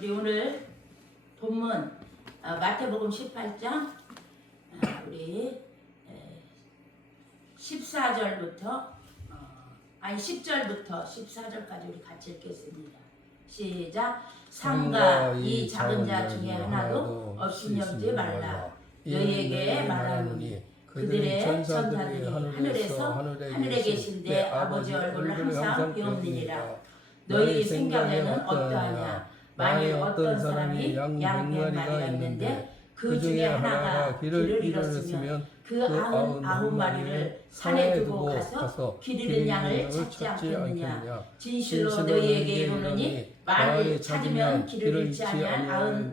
우리 오늘 본문 마태복음 18장 우리 14절부터 10절부터 14절까지 우리 같이 읽겠습니다. 시작. 상가 이 작은 자 중에 하나도 없이려지 말라. 너희에게 말하노니 그들의 천사들이 하늘에서 하늘에 계신 내 아버지 얼굴을 항상 배움느니라. 너희 생각에는 어떠하냐? 만일 어떤 사람이 양 100마리가 있는데 그 중에 하나가 길을 잃었으면 그 99마리를 산에 두고 가서 길 잃은 양을 찾지 않겠느냐? 진실로 너희에게 이르노니 만일 찾으면 길을 잃지 아니한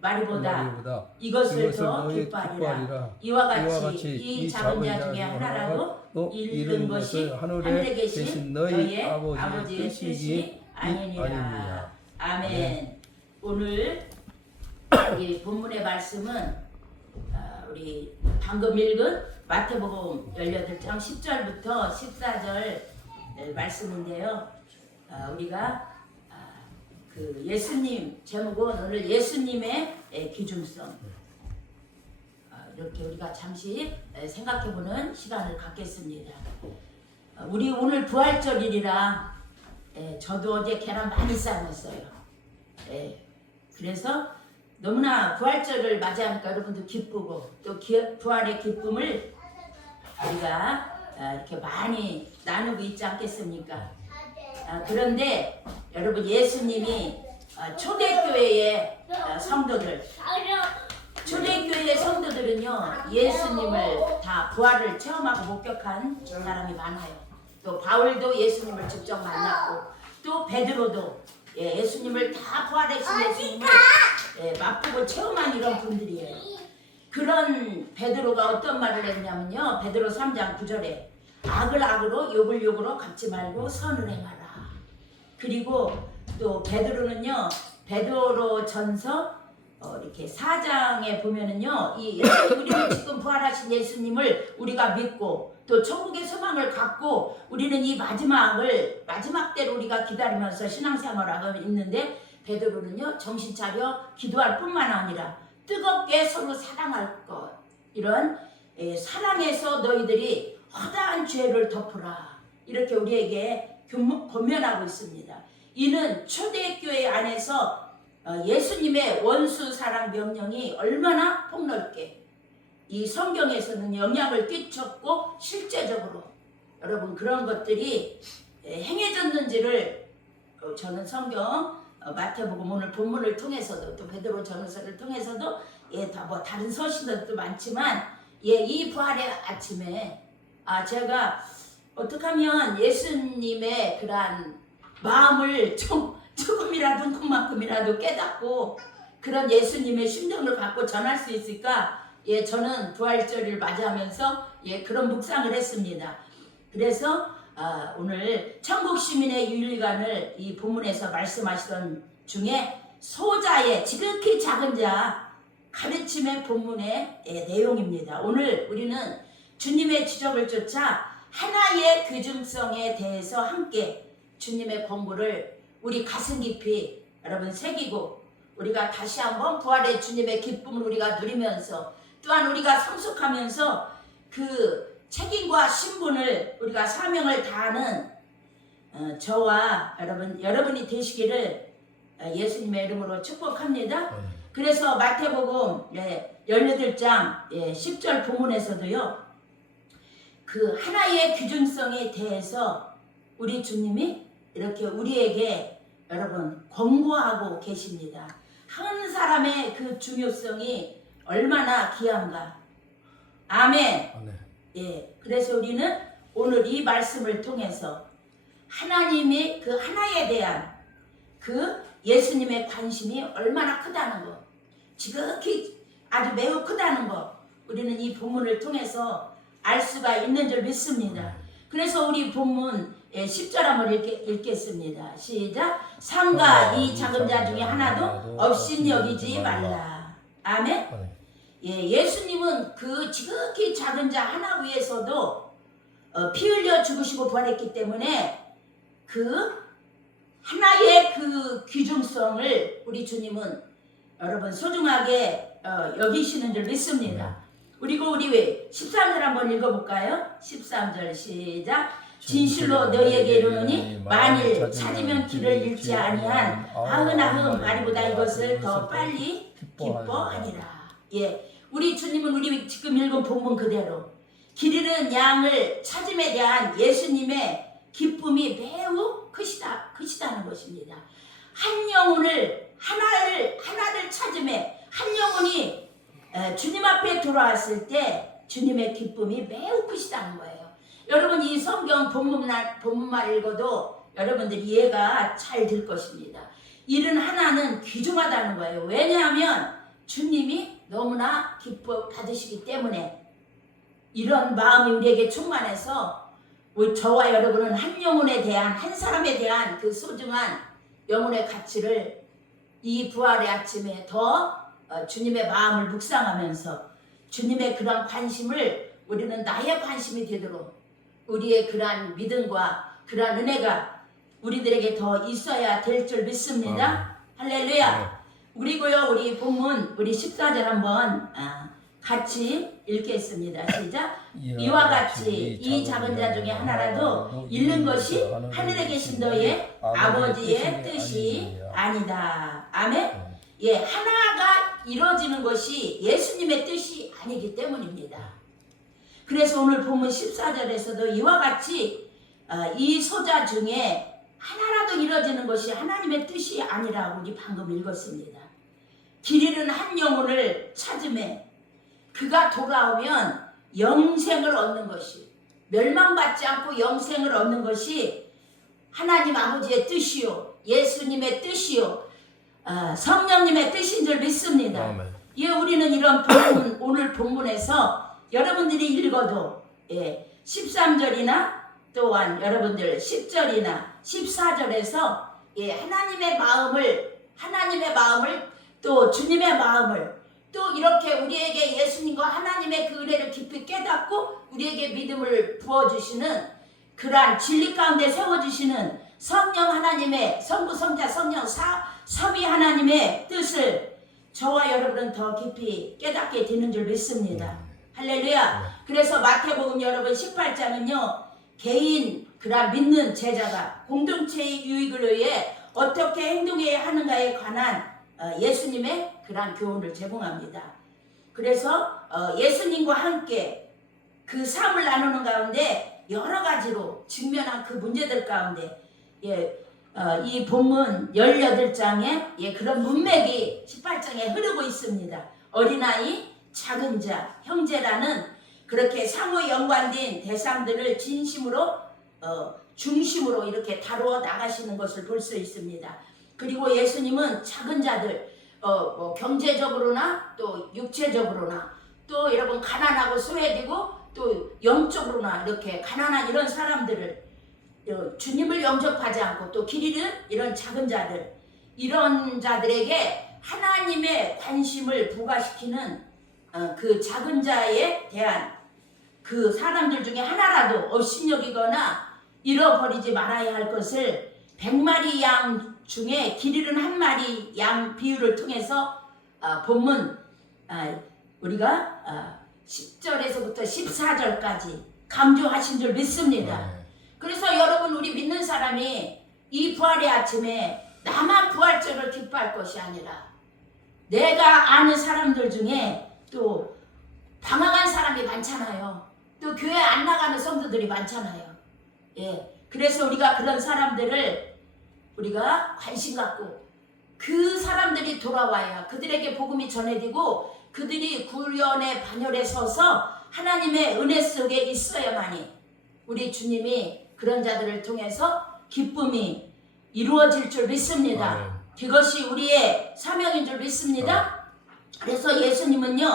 99마리보다 이것을 더 기뻐하리라. 이와 같이 이 작은 자 중에 하나라도 잃은 것이 하늘에 계신 너희 아버지의 뜻이 아니니라. 아멘. 오늘 이 본문의 말씀은 우리 방금 읽은 마태복음 18장 10절부터 14절 말씀인데요. 우리가 그 예수님 제목은 오늘 예수님의 귀중성, 이렇게 우리가 잠시 생각해보는 시간을 갖겠습니다. 우리 오늘 부활절이라 저도 어제 계란 많이 삶았어요. 그래서 너무나 부활절을 맞이하니까 여러분도 기쁘고 또 부활의 기쁨을 우리가 이렇게 많이 나누고 있지 않겠습니까? 그런데 여러분, 예수님이 초대교회의 성도들은요 예수님을 다 부활을 체험하고 목격한 사람이 많아요. 또 바울도 예수님을 직접 만났고 또 베드로도 예수님을 다 부활하신 예수님을 맛보고 체험한 이런 분들이에요. 그런 베드로가 어떤 말을 했냐면요, 베드로 3장 9절에 악을 악으로 욕을 욕으로 갚지 말고 선을 행하라. 그리고 또 베드로는요, 베드로전서 이렇게 4장에 보면은요, 우리는 지금 부활하신 예수님을 우리가 믿고 또 천국의 소망을 갖고 우리는 이 마지막 때로 우리가 기다리면서 신앙생활하고 있는데, 베드로는요 정신 차려 기도할 뿐만 아니라 뜨겁게 서로 사랑할 것, 이런 사랑에서 너희들이 허다한 죄를 덮으라, 이렇게 우리에게 권면하고 있습니다. 이는 초대교회 안에서 예수님의 원수 사랑 명령이 얼마나 폭넓게 이 성경에서는 영향을 끼쳤고 실제적으로 여러분 그런 것들이 행해졌는지를 저는 성경 마태복음 오늘 본문을 통해서도 또 베드로 전서를 통해서도 다 다른 서신들도 많지만 이 부활의 아침에 제가 어떻게 하면 예수님의 그러한 마음을 조금이라도 그만큼이라도 깨닫고 그런 예수님의 심정을 갖고 전할 수 있을까? 저는 부활절을 맞이하면서 그런 묵상을 했습니다. 그래서 오늘 천국 시민의 윤리관을 이 본문에서 말씀하시던 중에 소자의 지극히 작은 자 가르침의 본문의 내용입니다. 오늘 우리는 주님의 지적을 쫓아 하나의 귀중성에 대해서 함께 주님의 권고를 우리 가슴 깊이 여러분 새기고 우리가 다시 한번 부활의 주님의 기쁨을 우리가 누리면서 또한 우리가 성숙하면서 그 책임과 신분을 우리가 사명을 다하는 저와 여러분이 되시기를 예수님의 이름으로 축복합니다. 그래서 마태복음 18장 10절 본문에서도요, 그 하나의 귀중성에 대해서 우리 주님이 이렇게 우리에게 여러분 권고하고 계십니다. 한 사람의 그 중요성이 얼마나 귀한가. 아멘. 그래서 우리는 오늘 이 말씀을 통해서 하나님이 그 하나에 대한 그 예수님의 관심이 얼마나 크다는 것, 지극히 아주 매우 크다는 것, 우리는 이 본문을 통해서 알 수가 있는 줄 믿습니다. 그래서 우리 본문 10절 한번 읽겠습니다. 시작. 상가 이 작은 자 중에 하나도 없인 여기지 말라. 아멘. 예수님은 그 지극히 작은 자 하나 위해서도 피 흘려 죽으시고 부활했기 때문에 그 하나의 그 귀중성을 우리 주님은 여러분 소중하게 여기시는 줄 믿습니다. 그리고 우리 13절 한번 읽어볼까요? 13절 시작. 진실로 너희에게 이르노니 만일 찾으면 길을 잃지 아니한 아흔아흔 마리보다 이것을 더 빨리 기뻐하리라. 예, 우리 주님은 우리 지금 읽은 본문 그대로 길 잃은 양을 찾음에 대한 예수님의 기쁨이 매우 크시다는 것입니다. 한 영혼을 하나를 찾음에 한 영혼이 주님 앞에 돌아왔을 때 주님의 기쁨이 매우 크시다는 거예요. 여러분 이 성경 본문만 읽어도 여러분들이 이해가 잘 될 것입니다. 일은 하나는 귀중하다는 거예요. 왜냐하면 주님이 너무나 기뻐 받으시기 때문에 이런 마음이 우리에게 충만해서 저와 여러분은 한 영혼에 대한 한 사람에 대한 그 소중한 영혼의 가치를 이 부활의 아침에 더 주님의 마음을 묵상하면서 주님의 그런 관심을 우리는 나의 관심이 되도록 우리의 그러한 믿음과 그러한 은혜가 우리들에게 더 있어야 될 줄 믿습니다. 할렐루야. 그리고요 우리 본문 우리 14절 한번 같이 읽겠습니다. 시작. 이와 같이 이 작은 자 중에 하나라도 잃는 것이 하늘에 계신 너의 아버지의 뜻이 아니다. 아멘. 예, 하나가 이루어지는 것이 예수님의 뜻이 아니기 때문입니다. 그래서 오늘 본문 14절에서도 이와 같이 이 소자 중에 하나라도 이루어지는 것이 하나님의 뜻이 아니라고 우리 방금 읽었습니다. 길 잃은 한 영혼을 찾음에 그가 돌아오면 영생을 얻는 것이 멸망받지 않고 영생을 얻는 것이 하나님 아버지의 뜻이요 예수님의 뜻이요 성령님의 뜻인 줄 믿습니다. 예, 우리는 이런 본문, 오늘 본문에서 여러분들이 읽어도 13절이나 또한 여러분들 10절이나 14절에서 하나님의 마음을 또 주님의 마음을 또 이렇게 우리에게 예수님과 하나님의 그 은혜를 깊이 깨닫고 우리에게 믿음을 부어주시는 그러한 진리 가운데 세워주시는 성령 하나님의 성부 성자 성령 삼위 하나님의 뜻을 저와 여러분은 더 깊이 깨닫게 되는 줄 믿습니다. 할렐루야. 그래서 마태복음 여러분 18장은요 개인 그러한 믿는 제자가 공동체의 유익을 위해 어떻게 행동해야 하는가에 관한 예수님의 그러한 교훈을 제공합니다. 그래서 예수님과 함께 그 삶을 나누는 가운데 여러 가지로 직면한 그 문제들 가운데 이 본문 18장에 그런 문맥이 18장에 흐르고 있습니다. 어린아이, 작은 자, 형제라는 그렇게 상호 연관된 대상들을 진심으로 중심으로 이렇게 다루어 나가시는 것을 볼 수 있습니다. 그리고 예수님은 작은 자들 뭐 경제적으로나 또 육체적으로나 또 여러분 가난하고 소외되고 또 영적으로나 이렇게 가난한 이런 사람들을 주님을 영접하지 않고 또 길 잃은 이런 작은 자들 이런 자들에게 하나님의 관심을 부과시키는 그 작은 자에 대한 그 사람들 중에 하나라도 업신여기거나 잃어버리지 말아야 할 것을 100마리 양 중에 길 잃은 한 마리 양 비유를 통해서 본문 우리가 10절에서부터 14절까지 강조하신 줄 믿습니다. 그래서 여러분 우리 믿는 사람이 이 부활의 아침에 나만 부활절을 기뻐할 것이 아니라 내가 아는 사람들 중에 또 방황한 사람이 많잖아요. 또 교회 안 나가는 성도들이 많잖아요. 그래서 우리가 그런 사람들을 우리가 관심 갖고 그 사람들이 돌아와야 그들에게 복음이 전해지고 그들이 구원의 반열에 서서 하나님의 은혜 속에 있어야만이 우리 주님이 그런 자들을 통해서 기쁨이 이루어질 줄 믿습니다. 그것이 우리의 사명인 줄 믿습니다. 그래서 예수님은요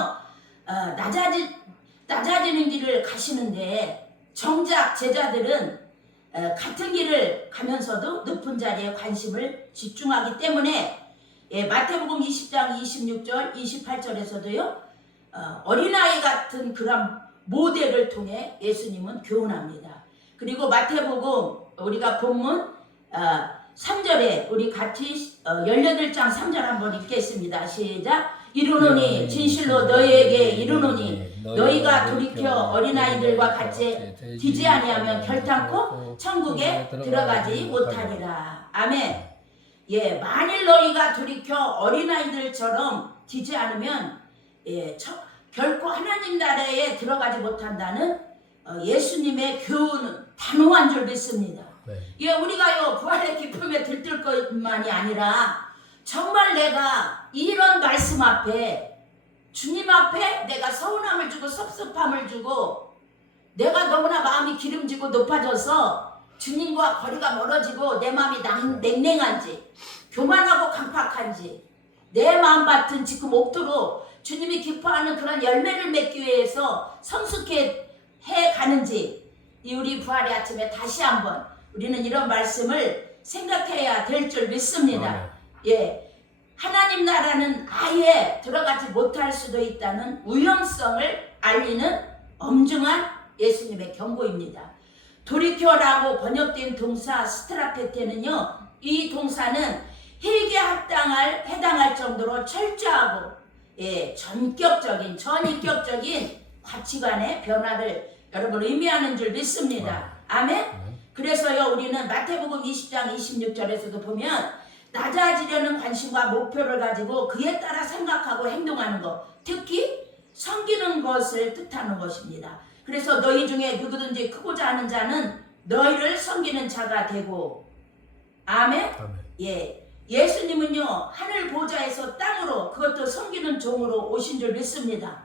낮아지는 길을 가시는데 정작 제자들은 같은 길을 가면서도 높은 자리에 관심을 집중하기 때문에 마태복음 20장 26절 28절에서도요 어린아이 같은 그런 모델을 통해 예수님은 교훈합니다. 그리고 마태복음 우리가 본문 3절에 우리 같이 18장 3절 한번 읽겠습니다. 시작. 이르노니 진실로 너희에게 이르노니 너희가 돌이켜 어린아이들과 같이 뒤지 아니하면 결탄코 천국에 들어가지 못하리라. 아멘. 예, 만일 너희가 돌이켜 어린아이들처럼 뒤지 않으면 결코 하나님 나라에 들어가지 못한다는 예수님의 교훈은 단호한 줄 믿습니다. 네. 예, 우리가요 부활의 기쁨에 들뜰 것만이 아니라 정말 내가 이런 말씀 앞에 주님 앞에 내가 서운함을 주고 섭섭함을 주고 내가 너무나 마음이 기름지고 높아져서 주님과 거리가 멀어지고 내 마음이 냉랭한지 교만하고 강팍한지 내 마음밭은 지금 옥토로 주님이 기뻐하는 그런 열매를 맺기 위해서 성숙해 가는지 이 우리 부활의 아침에 다시 한번 우리는 이런 말씀을 생각해야 될 줄 믿습니다. 예, 하나님 나라는 아예 들어가지 못할 수도 있다는 위험성을 알리는 엄중한 예수님의 경고입니다. 돌이켜라고 번역된 동사 스트라페테는요, 이 동사는 회개에 해당할 정도로 철저하고 전인격적인 가치관의 변화를 여러분 의미하는 줄 믿습니다. 아멘. 그래서요 우리는 마태복음 20장 26절에서도 보면 낮아지려는 관심과 목표를 가지고 그에 따라 생각하고 행동하는 것, 특히 섬기는 것을 뜻하는 것입니다. 그래서 너희 중에 누구든지 크고자 하는 자는 너희를 섬기는 자가 되고, 아멘. 예, 예수님은요 하늘 보좌에서 땅으로, 그것도 섬기는 종으로 오신 줄 믿습니다.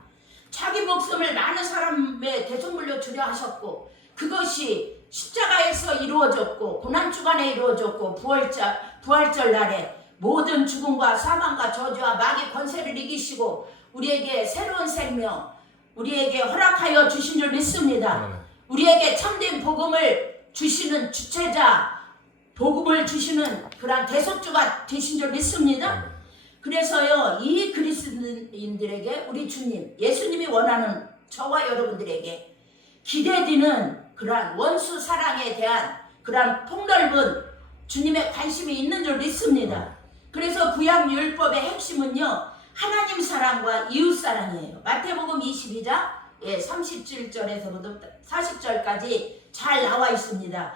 자기 목숨을 많은 사람의 대속물로 주려 하셨고, 그것이 십자가에서 이루어졌고 고난주간에 이루어졌고 부활절 날에 모든 죽음과 사망과 저주와 마귀 권세를 이기시고 우리에게 새로운 생명, 우리에게 허락하여 주신 줄 믿습니다. 우리에게 참된 복음을 주시는 주체자, 복음을 주시는 그런 대속주가 되신 줄 믿습니다. 그래서요 이 그리스도인들에게 우리 주님 예수님이 원하는 저와 여러분들에게 기대되는 그러한 원수 사랑에 대한 그러한 폭넓은 주님의 관심이 있는 줄 믿습니다. 그래서 구약 율법의 핵심은요 하나님 사랑과 이웃 사랑이에요. 마태복음 22장 37절에서부터 40절까지 잘 나와 있습니다.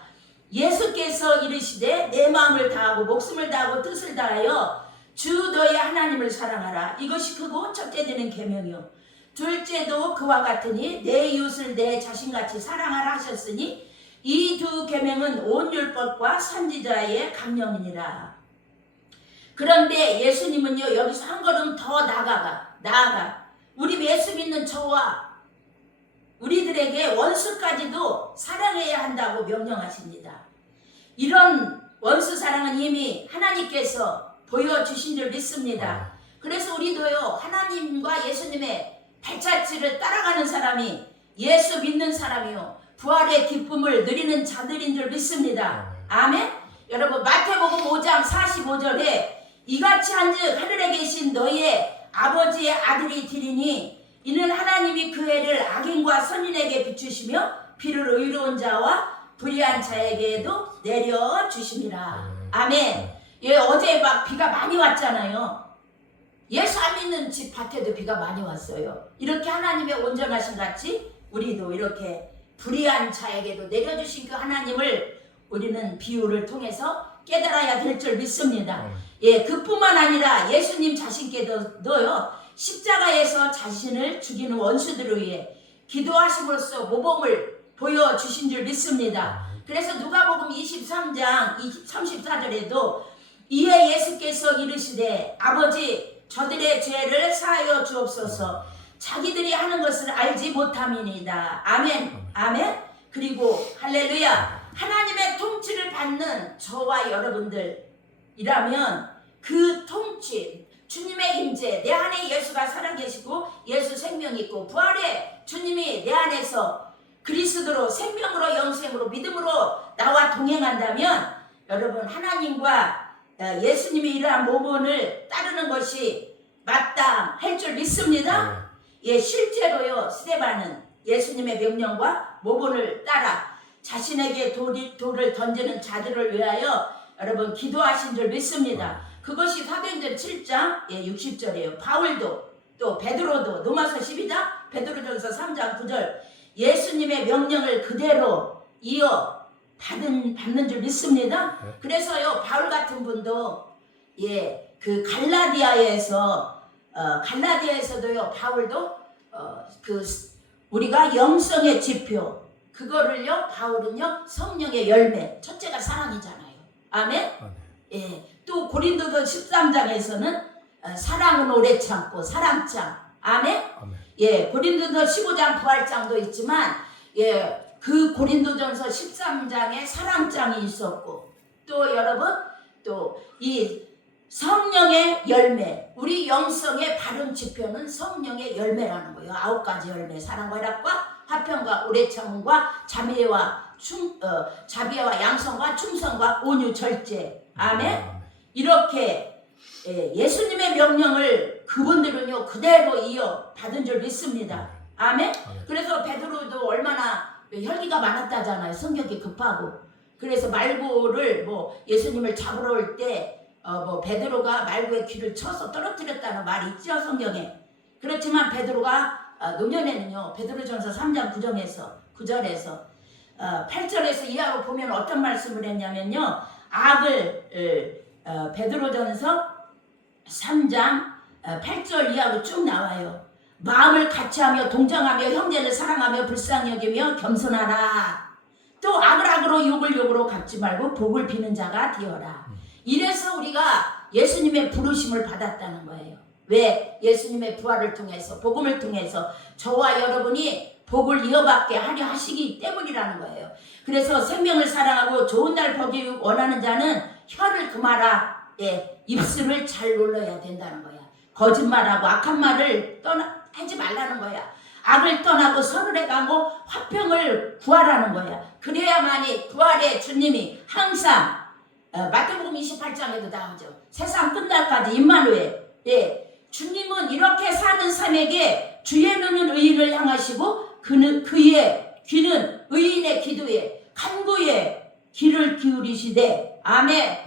예수께서 이르시되 내 마음을 다하고 목숨을 다하고 뜻을 다하여 주 너의 하나님을 사랑하라. 이것이 크고 첫째 되는 계명이요 둘째도 그와 같으니 내 이웃을 내 자신같이 사랑하라 하셨으니 이 두 계명은 온 율법과 선지자의 강령이니라. 그런데 예수님은요 여기서 한 걸음 더 나아가 우리 예수 믿는 저와 우리들에게 원수까지도 사랑해야 한다고 명령하십니다. 이런 원수 사랑은 이미 하나님께서 보여주신 줄 믿습니다. 그래서 우리도요 하나님과 예수님의 발자취를 따라가는 사람이 예수 믿는 사람이요 부활의 기쁨을 누리는 자들인 줄 믿습니다. 아멘. 여러분 마태복음 5장 45절에 이같이 한즉 하늘에 계신 너희의 아버지의 아들이 되리니 이는 하나님이 그 해를 악인과 선인에게 비추시며 비를 의로운 자와 불의한 자에게도 내려주심이라. 아멘. 예, 어제 막 비가 많이 왔잖아요. 예수 안 믿는 집 밭에도 비가 많이 왔어요. 이렇게 하나님의 온전하신 같이 우리도 이렇게 불의한 자에게도 내려주신 그 하나님을 우리는 비유를 통해서 깨달아야 될 줄 믿습니다. 예, 그뿐만 아니라 예수님 자신께서도요 십자가에서 자신을 죽이는 원수들을 위해 기도하심으로써 모범을 보여주신 줄 믿습니다. 그래서 누가복음 23장 34절에도 이에 예수께서 이르시되 아버지 저들의 죄를 사하여 주옵소서. 자기들이 하는 것을 알지 못함이니이다. 아멘. 아멘. 그리고 할렐루야. 하나님의 통치를 받는 저와 여러분들이라면 그 통치, 주님의 임재, 내 안에 예수가 살아계시고 예수 생명이 있고 부활의 주님이 내 안에서 그리스도로 생명으로 영생으로 믿음으로 나와 동행한다면 여러분 하나님과 예수님이 이러한 모범을 따르는 것이 마땅할 줄 믿습니다. 예, 실제로요 스데반은 예수님의 명령과 모범을 따라 자신에게 돌을 던지는 자들을 위하여 여러분 기도하신 줄 믿습니다. 그것이 사도행전 7장 60절이에요. 바울도 또 베드로도 로마서 12장 베드로전서 3장 9절 예수님의 명령을 그대로 이어 받는 줄 믿습니다. 그래서요 바울 같은 분도 그 갈라디아에서도요 바울도 우리가 영성의 지표 그거를요 바울은요 성령의 열매 첫째가 사랑이잖아요. 아멘. 또 고린도서 13장에서는 사랑은 오래 참고 사랑장. 아멘. 고린도서 15장 부활장도 있지만 그 고린도전서 13장에 사랑장이 있었고 또 여러분 또 이 성령의 열매 우리 영성의 바른 지표는 성령의 열매라는 거예요. 9가지 열매 사랑과 희락과 화평과 오래 참음과 자비와 양성과 충성과 온유 절제. 아멘. 이렇게 예수님의 명령을 그분들은요 그대로 이어 받은 줄 믿습니다. 아멘. 그래서 베드로도 얼마나 혈기가 많았다잖아요. 성격이 급하고. 그래서 말고를 예수님을 잡으러 올 때 베드로가 말고의 귀를 쳐서 떨어뜨렸다는 말이 있죠 성경에. 그렇지만 베드로가 노년에는요 베드로전서 3장 9절에서 8절에서 이하로 보면 어떤 말씀을 했냐면요 베드로전서 3장 8절 이하로 쭉 나와요. 마음을 같이하며 동정하며 형제를 사랑하며 불쌍히 여기며 겸손하라. 또 악을 욕을 욕으로 갚지 말고 복을 비는 자가 되어라. 이래서 우리가 예수님의 부르심을 받았다는 거예요. 왜? 예수님의 부활을 통해서 복음을 통해서 저와 여러분이 복을 이어받게 하려 하시기 때문이라는 거예요. 그래서 생명을 사랑하고 좋은 날 보기 원하는 자는 혀를 금하라. 입술을 잘 놀러야 된다는 거야. 거짓말하고 악한 말을 하지 말라는 거야. 악을 떠나고 선을 행하고 화평을 구하라는 거야. 그래야만이 부활의 주님이 항상 마태복음 28장에도 나오죠. 세상 끝날까지 임마누엘. 주님은 이렇게 사는 삶에게 주의 눈은 의인을 향하시고 그의 귀는 의인의 기도에 간구에 귀를 기울이시되 아멘.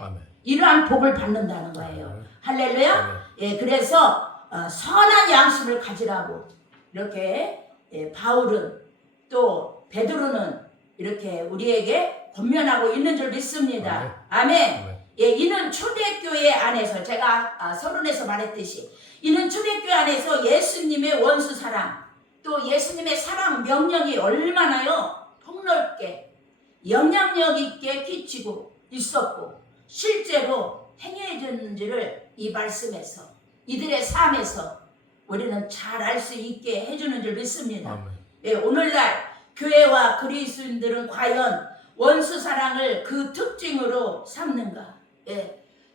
이러한 복을 받는다는 거예요. 할렐루야. 그래서 선한 양심을 가지라고 이렇게 바울은 또 베드로는 이렇게 우리에게 권면하고 있는 줄 믿습니다. 아멘. 이는 초대교회 안에서 제가 서론에서 말했듯이 이는 초대교회 안에서 예수님의 원수 사랑 또 예수님의 사랑 명령이 얼마나요 폭넓게 영향력 있게 끼치고 있었고 실제로 행해졌는지를 이 말씀에서 이들의 삶에서 우리는 잘 알 수 있게 해주는 줄 믿습니다. 오늘날 교회와 그리스도인들은 과연 원수 사랑을 그 특징으로 삼는가?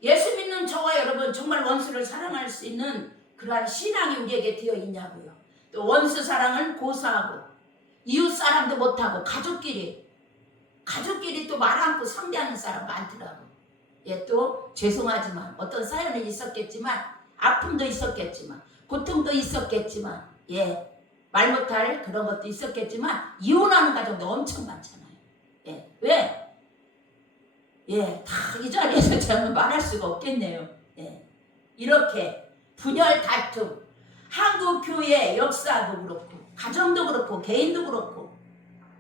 예수 믿는 저와 여러분 정말 원수를 사랑할 수 있는 그러한 신앙이 우리에게 되어 있냐고요. 또 원수 사랑은 고사하고 이웃 사람도 못하고 가족끼리 또 말 않고 상대하는 사람 많더라고. 또 죄송하지만 어떤 사연은 있었겠지만 아픔도 있었겠지만 고통도 있었겠지만 말 못할 그런 것도 있었겠지만 이혼하는 가정도 엄청 많잖아요. 왜? 다 이 자리에서 저는 말할 수가 없겠네요. 이렇게 분열 다툼 한국 교회 역사도 그렇고 가정도 그렇고 개인도 그렇고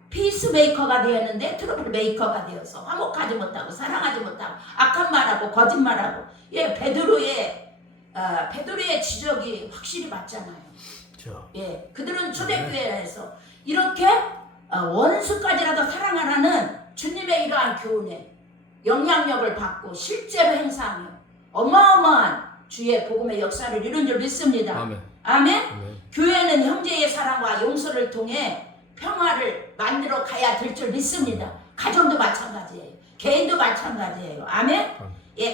피스메이커가 되었는데 트러블 메이커가 되어서 화목하지 못하고 사랑하지 못하고 악한 말하고 거짓말하고 베드로의 지적이 확실히 맞잖아요. 그렇죠. 그들은 초대교회에서 이렇게 원수까지라도 사랑하라는 주님의 이러한 교훈에 영향력을 받고 실제로 행사하며 어마어마한 주의 복음의 역사를 이룬 줄 믿습니다. 아멘. 교회는 형제의 사랑과 용서를 통해 평화를 만들어 가야 될 줄 믿습니다. 가정도 마찬가지예요. 개인도 마찬가지예요. 아멘.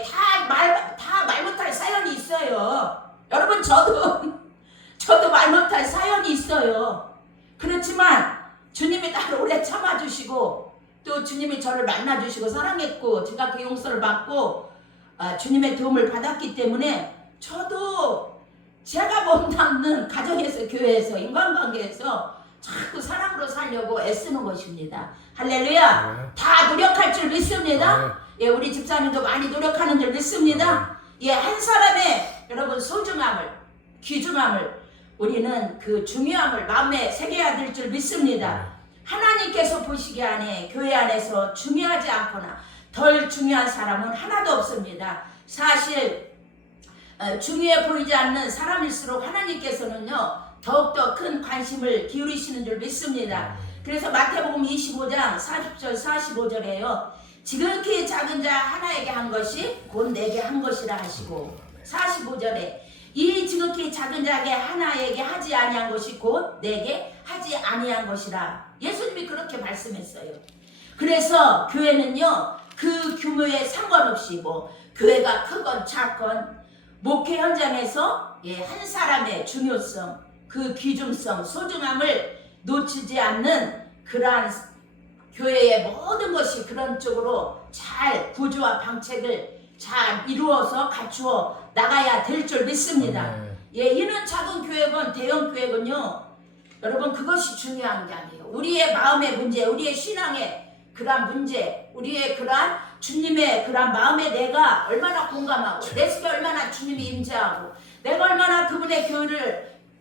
다 말 못할 사연이 있어요. 여러분 저도 말 못할 사연이 있어요. 그렇지만 주님이 나를 오래 참아주시고 또 주님이 저를 만나주시고 사랑했고 제가 그 용서를 받고 주님의 도움을 받았기 때문에 저도 제가 몸담는 가정에서 교회에서 인간관계에서 자꾸 사랑으로 살려고 애쓰는 것입니다. 할렐루야. 다 노력할 줄 믿습니다. 예, 우리 집사님도 많이 노력하는 줄 믿습니다. 예, 한 사람의 여러분 소중함을, 귀중함을 우리는 그 중요함을 마음에 새겨야 될 줄 믿습니다. 하나님께서 보시기 안에 교회 안에서 중요하지 않거나 덜 중요한 사람은 하나도 없습니다. 사실 중요해 보이지 않는 사람일수록 하나님께서는요 더욱더 큰 관심을 기울이시는 줄 믿습니다. 그래서 마태복음 25장 40절 45절에요. 지극히 작은 자 하나에게 한 것이 곧 내게 한 것이라 하시고 45절에 이 지극히 작은 자에게 하나에게 하지 아니한 것이 곧 내게 하지 아니한 것이라 예수님이 그렇게 말씀했어요. 그래서 교회는요 그 규모에 상관없이 뭐 교회가 크건 작건 목회 현장에서 한 사람의 중요성, 그 귀중성, 소중함을 놓치지 않는 그러한 교회의 모든 것이 그런 쪽으로 잘 구조와 방책을 잘 이루어서 갖추어 나가야 될 줄 믿습니다. 이는 작은 교회건 대형 교회건요. 여러분 그것이 중요한 게 아니에요. 우리의 마음의 문제, 우리의 신앙의 그러한 문제, 우리의 그러한 주님의 그러한 마음에 내가 얼마나 공감하고 내 속에 얼마나 주님이 임재하고 내가 얼마나 그분의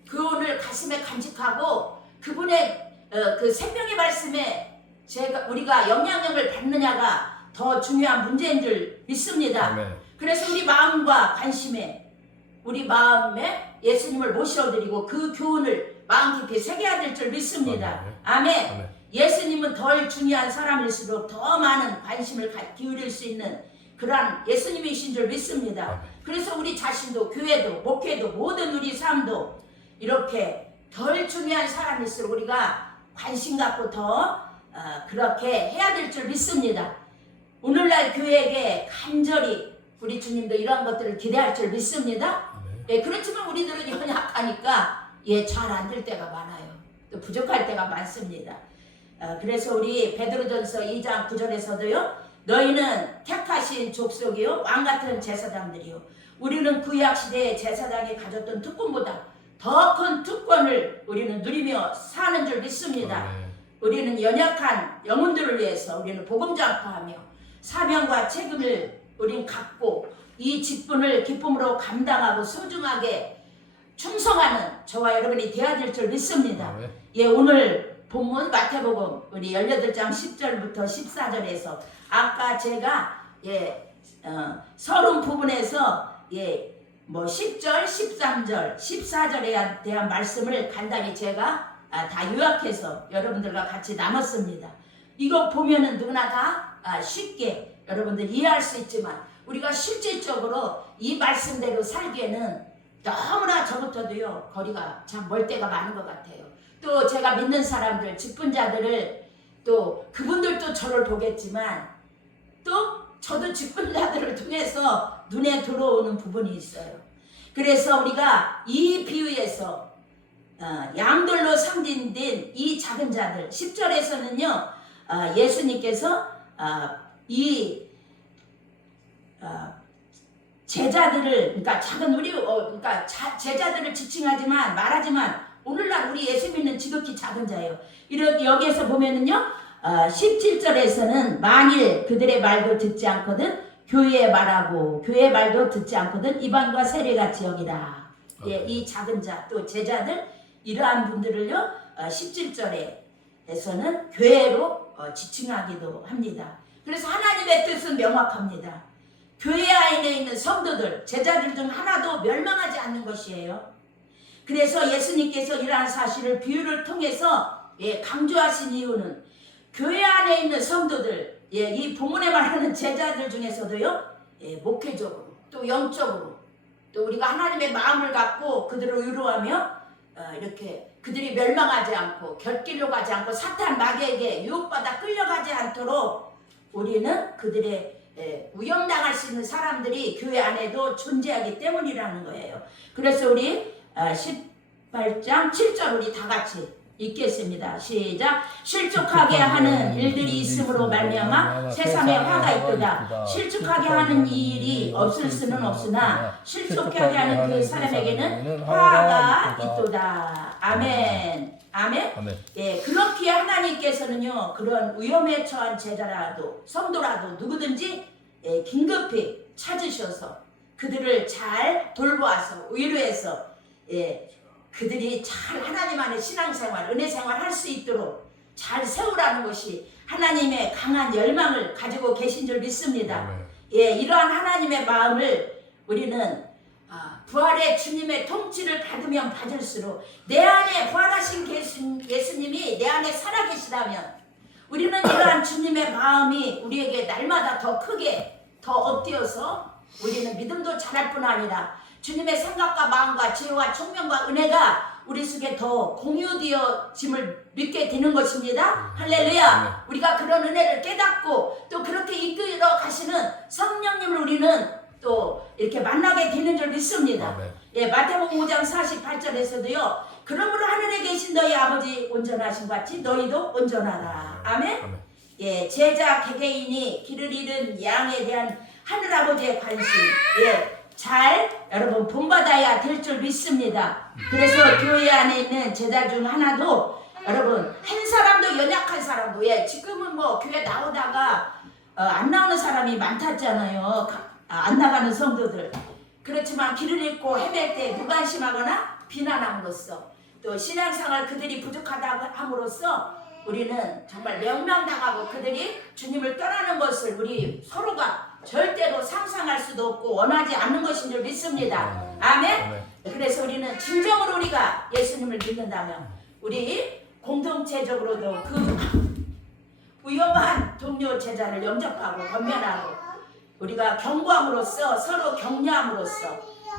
교훈을 가슴에 간직하고 그분의 그 생명의 말씀에 우리가 영향력을 받느냐가 더 중요한 문제인 줄 믿습니다. 아멘. 그래서 우리 마음과 관심에 우리 마음에 예수님을 모셔드리고 그 교훈을 마음 깊이 새겨야 될 줄 믿습니다. 아멘. 아멘. 예수님은 덜 중요한 사람일수록 더 많은 관심을 기울일 수 있는 그러한 예수님이신 줄 믿습니다. 아멘. 그래서 우리 자신도 교회도 목회도 모든 우리 삶도 이렇게 덜 중요한 사람일수록 우리가 관심 갖고 더 그렇게 해야 될 줄 믿습니다. 오늘날 교회에게 간절히 우리 주님도 이러한 것들을 기대할 줄 믿습니다. 그렇지만 우리들은 연약하니까 잘 안 될 때가 많아요. 또 부족할 때가 많습니다. 그래서 우리 베드로전서 2장 9절에서도요. 너희는 택하신 족속이요 왕같은 제사장들이요 우리는 구약 시대의 제사장이 가졌던 특권보다 더 큰 특권을 우리는 누리며 사는 줄 믿습니다. 우리는 연약한 영혼들을 위해서 우리는 복음 전파하며 사명과 책임을 우린 갖고 이 직분을 기쁨으로 감당하고 소중하게 충성하는 저와 여러분이 되어야 될 줄 믿습니다. 오늘 본문 마태복음 우리 18장 10절부터 14절에서 아까 제가 서론 부분에서 뭐 10절, 13절, 14절에 대한 말씀을 간단히 제가 다 요약해서 여러분들과 같이 나눴습니다. 이거 보면은 누구나 다 쉽게 여러분들 이해할 수 있지만 우리가 실질적으로 이 말씀대로 살기에는 너무나 저부터도요 거리가 참 멀 때가 많은 것 같아요. 또 제가 믿는 사람들, 직분자들을 또 그분들도 저를 보겠지만 또 저도 직분자들을 통해서 눈에 들어오는 부분이 있어요. 그래서 우리가 이 비유에서 양들로 상징된 이 작은 자들 10절에서는요 예수님께서 이 제자들을 그러니까 작은 우리 그러니까 제자들을 지칭하지만 말하지만 오늘날 우리 예수 믿는 지극히 작은 자예요. 이렇게 여기에서 보면은요 17절에서는 만일 그들의 말도 듣지 않거든 교회의 말하고 교회의 말도 듣지 않거든 이방과 세리같이 여기라. 이 작은 자 또 제자들 이러한 분들을요 17절에서는 교회로 지칭하기도 합니다. 그래서 하나님의 뜻은 명확합니다. 교회 안에 있는 성도들 제자들 중 하나도 멸망하지 않는 것이에요. 그래서 예수님께서 이러한 사실을 비유를 통해서 강조하신 이유는 교회 안에 있는 성도들 이 본문에 말하는 제자들 중에서도요 목회적으로 또 영적으로 또 우리가 하나님의 마음을 갖고 그들을 위로하며 이렇게 그들이 멸망하지 않고 결길로 가지 않고 사탄 마귀에게 유혹받아 끌려가지 않도록 우리는 그들의 위험당할 수 있는 사람들이 교회 안에도 존재하기 때문이라는 거예요. 그래서 우리 18장 7절 우리 다 같이 읽겠습니다. 시작. 실족하게 하는 일들이 있음으로 말미암아 세상에 화가 있도다. 실족하게 하는 이 일이 없을 수는 없으나 실족하게 하는 그 사람에게는 화가 있도다. 아멘. 아멘. 그렇기에 하나님께서는요 그런 위험에 처한 제자라도 성도라도 누구든지 긴급히 찾으셔서 그들을 잘 돌보아서 위로해서 그들이 잘 하나님 안에 신앙생활, 은혜생활 할 수 있도록 잘 세우라는 것이 하나님의 강한 열망을 가지고 계신 줄 믿습니다. 이러한 하나님의 마음을 우리는 부활의 주님의 통치를 받으면 받을수록 내 안에 부활하신 예수님이 내 안에 살아계시다면 우리는 이러한 주님의 마음이 우리에게 날마다 더 크게 더 엎드려서 우리는 믿음도 잘할 뿐 아니라 주님의 생각과 마음과 지혜와 총명과 은혜가 우리 속에 더 공유되어짐을 믿게 되는 것입니다. 할렐루야. 우리가 그런 은혜를 깨닫고 또 그렇게 이끌어 가시는 성령님을 우리는 또 이렇게 만나게 되는 줄 믿습니다. 마태복음 5장 48절에서도요. 그러므로 하늘에 계신 너희 아버지 온전하신 것 같이 너희도 온전하라. 아멘. 제자 개개인이 길을 잃은 양에 대한 하늘아버지의 관심 잘 여러분 본받아야 될 줄 믿습니다. 그래서 교회 안에 있는 제자 중 하나도 여러분 한 사람도 연약한 사람도 지금은 뭐 교회 나오다가 안 나오는 사람이 많다잖아요. 안 나가는 성도들. 그렇지만 길을 잃고 헤맬 때 무관심하거나 비난함으로써 또 신앙생활 그들이 부족하다 함으로써 우리는 정말 명명당하고 그들이 주님을 떠나는 것을 우리 서로가 절대로 상상할 수도 없고 원하지 않는 것인 줄 믿습니다. 아멘. 그래서 우리는 진정으로 우리가 예수님을 믿는다면 우리 공동체적으로도 그 위험한 동료 제자를 영접하고 권면하고 우리가 경고함으로써 서로 격려함으로써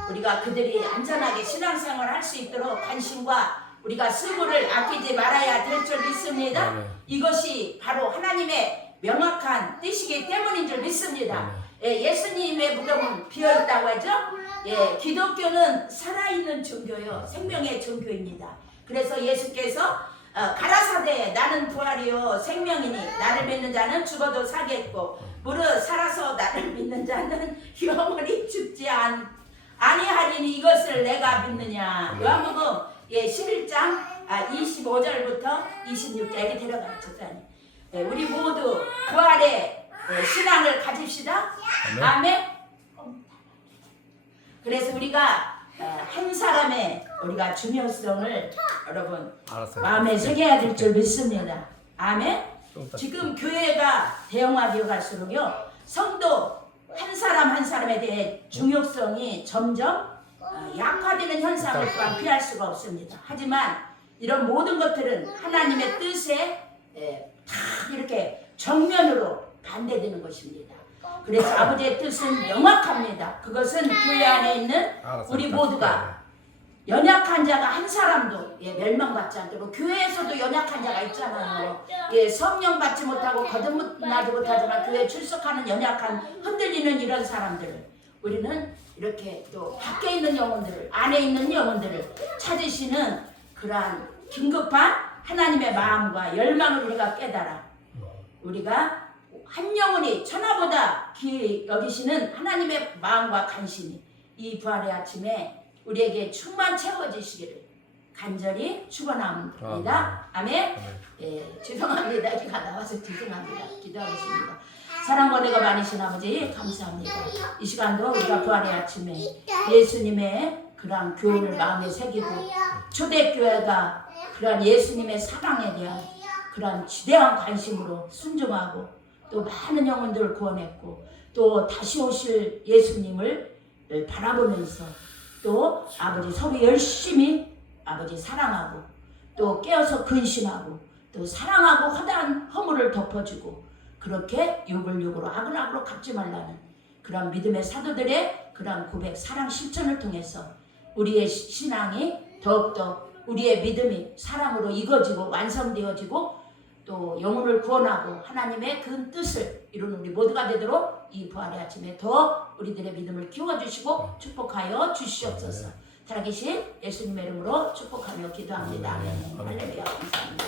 우리가 그들이 안전하게 신앙생활을 할 수 있도록 관심과 우리가 수고를 아끼지 말아야 될 줄 믿습니다. 이것이 바로 하나님의 명확한 뜻이기 때문인 줄 믿습니다. 예수님의 무덤은 비어있다고 하죠. 기독교는 살아있는 종교요 생명의 종교입니다. 그래서 예수께서 가라사대 나는 부활이요 생명이니 나를 믿는 자는 죽어도 살겠고 무릇 살아서 나를 믿는 자는 영원히 죽지 아니하리니 이것을 내가 믿느냐. 요한복음 11장 25절부터 26절에 데려가요. 집사님. 우리 모두 부활의 신앙을 가집시다. 아멘. 그래서 우리가 한 사람의 우리가 중요성을 여러분 마음에 새겨야 될 줄 믿습니다. 아멘. 지금 교회가 대형화되어 갈수록요 성도 한 사람 한 사람에 대해 중요성이 점점 약화되는 현상을 또한 피할 수가 없습니다. 하지만 이런 모든 것들은 하나님의 뜻에 다 이렇게 정면으로 반대되는 것입니다. 그래서 아버지의 뜻은 명확합니다. 그것은 교회 안에 있는 우리 모두가 연약한 자가 한 사람도 멸망받지 않도록 교회에서도 연약한 자가 있잖아요. 성령 받지 못하고 거듭나지 못하지만 교회에 출석하는 연약한 흔들리는 이런 사람들을 우리는 이렇게 또 밖에 있는 영혼들을 안에 있는 영혼들을 찾으시는 그러한 긴급한 하나님의 마음과 열망을 우리가 깨달아 우리가 한 영혼이 천하보다 귀히 여기시는 하나님의 마음과 관심이 이 부활의 아침에 우리에게 충만 채워지시기를 간절히 축원합니다. 아멘. 죄송합니다. 기가 나와서 죄송합니다. 기도하겠습니다. 사랑과 은혜가 많으신 아버지 감사합니다. 이 시간도 우리가 부활의 아침에 예수님의 그러한 교훈을 마음에 새기고 초대교회가 그러한 예수님의 사랑에 대한 그러한 지대한 관심으로 순종하고 또 많은 영혼들을 구원했고 또 다시 오실 예수님을 바라보면서 또 아버지 서로 열심히 아버지 사랑하고 또 깨어서 근신하고 또 사랑하고 허다한 허물을 덮어주고 그렇게 욕을 욕으로 악을 악으로 갚지 말라는 그런 믿음의 사도들의 그런 고백 사랑 실천을 통해서 우리의 신앙이 더욱더 우리의 믿음이 사랑으로 익어지고 완성되어지고 또 영혼을 구원하고 하나님의 그 뜻을 이루는 우리 모두가 되도록 이 부활의 아침에 더 우리들의 믿음을 키워주시고 축복하여 주시옵소서. 살아계신 예수님의 이름으로 축복하며 기도합니다. 할렐루야. 감사합니다.